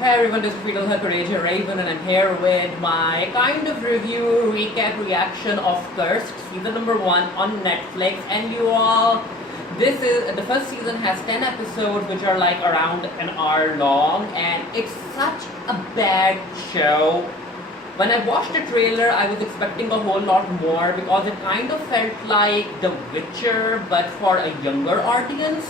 Hey everyone, this is Fetal Courage Raven and I'm here with my kind of review, recap, reaction of Cursed, season number 1 on Netflix. And you all, the first season has 10 episodes which are like around an hour long, and it's such a bad show. When I watched the trailer, I was expecting a whole lot more because it kind of felt like The Witcher but for a younger audience.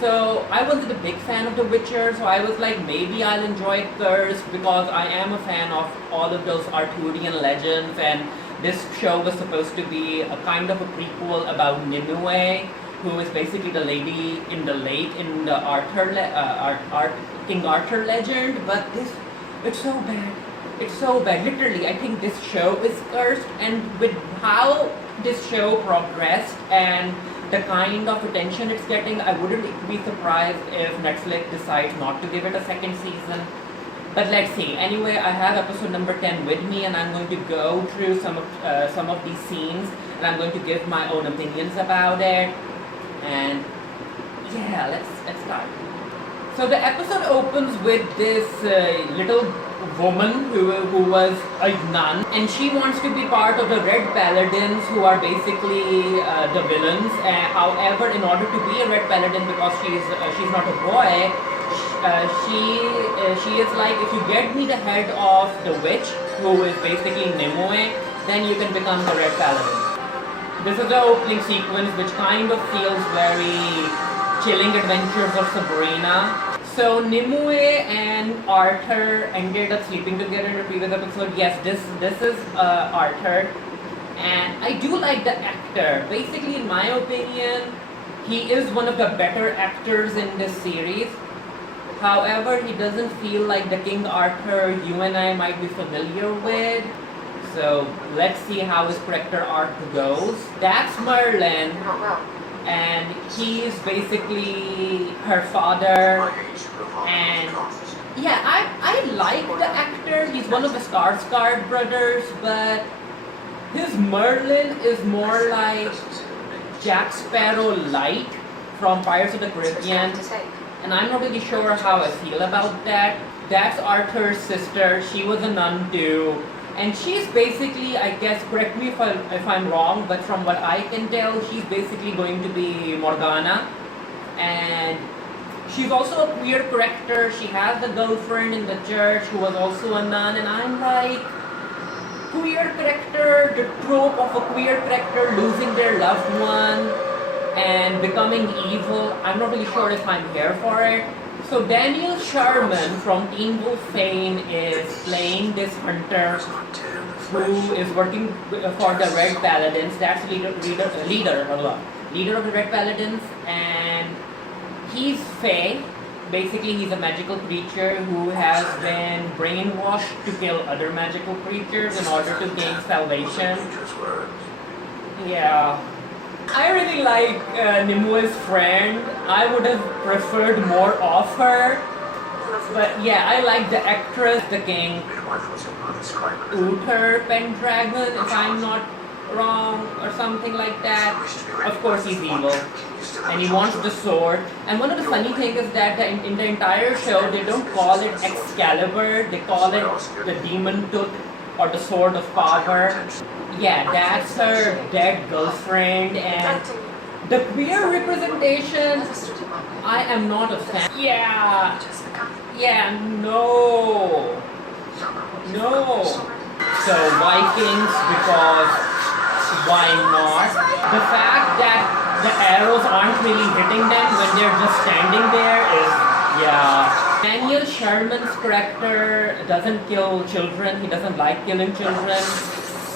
So I wasn't a big fan of The Witcher, so I was like, maybe I'll enjoy Cursed because I am a fan of all of those Arthurian legends, and this show was supposed to be a kind of a prequel about Nimue, who is basically the lady in the King Arthur legend. But it's so bad. It's so bad. Literally, I think this show is cursed, and with how this show progressed and the kind of attention it's getting, I wouldn't be surprised if Netflix decides not to give it a second season. But let's see. Anyway, I have episode number 10 with me, and I'm going to go through some of these scenes, and I'm going to give my own opinions about it. And yeah, let's start. So the episode opens with this little woman who was a nun, and she wants to be part of the Red Paladins, who are basically the villains. However, in order to be a Red Paladin, because she's not a boy, she is like, if you get me the head of the witch, who is basically Nimue, then you can become the Red Paladin. This is the opening sequence, which kind of feels very Chilling Adventures of Sabrina. So Nimue and Arthur ended up sleeping together in the previous episode. Yes, this is Arthur, and I do like the actor. Basically, in my opinion, he is one of the better actors in this series. However, he doesn't feel like the King Arthur you and I might be familiar with. So let's see how his character arc goes. That's Merlin, and he's basically her father. And yeah, I like the actor. He's one of the Skarsgård brothers, but his Merlin is more like Jack Sparrow light from Pirates of the Caribbean, and I'm not really sure how I feel about that. That's Arthur's sister. She was a nun too, and she's basically, I guess, correct me if I'm wrong, but from what I can tell, she's basically going to be Morgana. And she's also a queer character. She has a girlfriend in the church who was also a nun, and I'm like, queer character, the trope of a queer character losing their loved one and becoming evil. I'm not really sure if I'm here for it. So Daniel Sherman from Teen Wolf fame is playing this hunter who is working for the Red Paladins. That's leader of the Red Paladins, and he's Fae. Basically, he's a magical creature who has been brainwashed to kill other magical creatures in order to gain salvation. Yeah. I really like Nimue's friend. I would have preferred more of her. But yeah, I like the actress, the king, Uther Pendragon, if I'm not wrong, or something like that. Of course, he's evil, and he wants the sword. And one of the funny things is that in the entire show, they don't call it Excalibur, they call it the Demon Tooth, or the Sword of Power. Yeah, that's her dead girlfriend, and the queer representation, I am not a fan. Yeah, no. So Vikings, because why not? The fact that the arrows aren't really hitting them when they're just standing there is, yeah. Daniel Sherman's character doesn't kill children. He doesn't like killing children.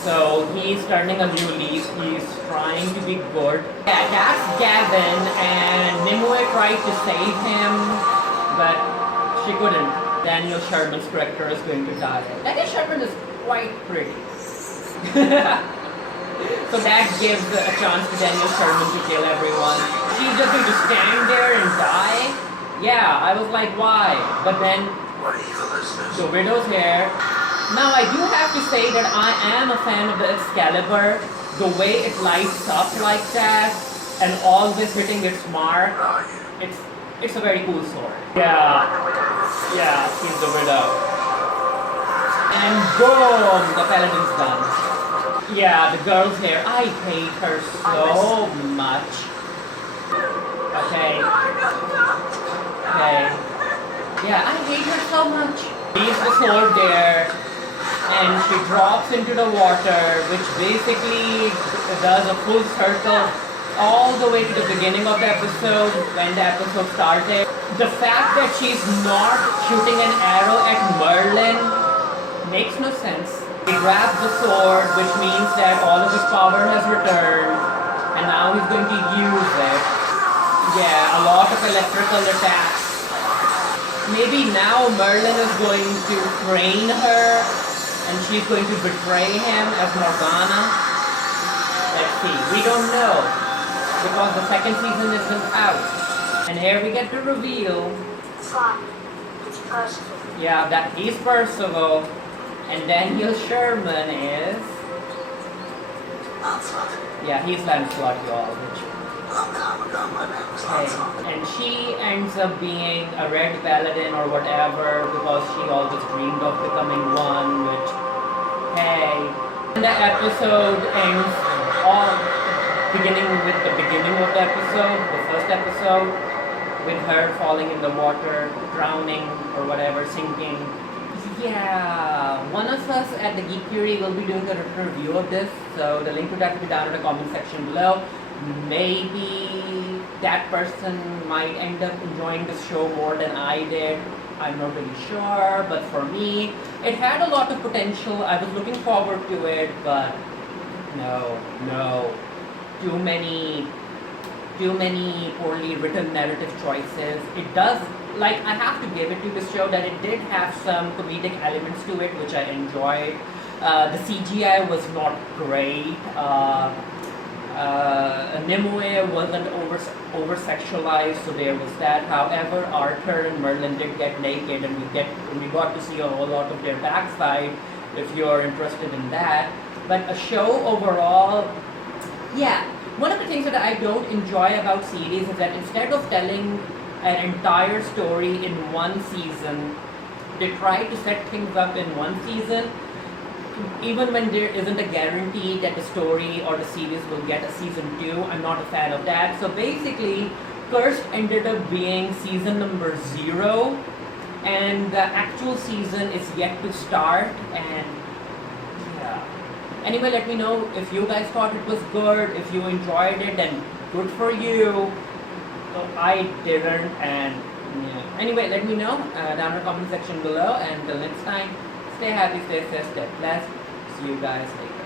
So he's turning a new leaf. He's trying to be good. Yeah, that's Gavin, and Nimue tried to save him, but she couldn't. Daniel Sherman's character is going to die. Daniel Sherman is quite pretty. So that gives a chance to Daniel Sherman to kill everyone. She's just going to stand there and die? Yeah, I was like, why? But then the widow's here. Now I do have to say that I am a fan of the Excalibur. The way it lights up like that, and always hitting its mark, it's a very cool sword. Yeah. Yeah, she's the widow. And boom, the paladin's done. Yeah, the girl's here. I hate her so much. Okay. Okay. Yeah, I hate her so much. Leaves the sword there, and she drops into the water, which basically does a full circle all the way to the beginning of the episode, when the episode started. The fact that she's not shooting an arrow at Merlin makes no sense. He grabs the sword, which means that all of his power has returned, and now he's going to use it. Yeah, a lot of electrical attacks. Maybe now Merlin is going to train her, and she's going to betray him as Morgana. Let's see. We don't know, because the second season isn't out. And here we get the reveal. It's Percival. Yeah, that he's Percival. And Daniel Sherman is... Lancelot. Yeah, he's Lancelot, y'all. Long time ago, my name was Lancelot. And she ends up being a red paladin or whatever because she always dreamed of becoming one, which, hey. And the episode ends all beginning with the beginning of the episode, the first episode, with her falling in the water, drowning or whatever, sinking. Yeah, one of us at the Geek Fury will be doing a written review of this, so the link to that will be down in the comment section below. Maybe that person might end up enjoying this show more than I did. I'm not really sure, but for me, it had a lot of potential. I was looking forward to it, but no. Too many poorly written narrative choices. It does, like, I have to give it to this show that it did have some comedic elements to it, which I enjoyed. The CGI was not great. Nimue wasn't over-sexualized, so there was that. However, Arthur and Merlin did get naked, and we got to see a whole lot of their backside, if you're interested in that. But a show overall, yeah. One of the things that I don't enjoy about series is that instead of telling an entire story in one season, they try to set things up in one season, even when there isn't a guarantee that the story or the series will get a season 2. I'm not a fan of that. So basically, Cursed ended up being season number 0, and the actual season is yet to start, and yeah. Anyway, let me know if you guys thought it was good. If you enjoyed it, then good for you. So I didn't, and yeah. Anyway, let me know down in the comment section below. And until next time, stay happy, stay safe, stay blessed. See you guys later.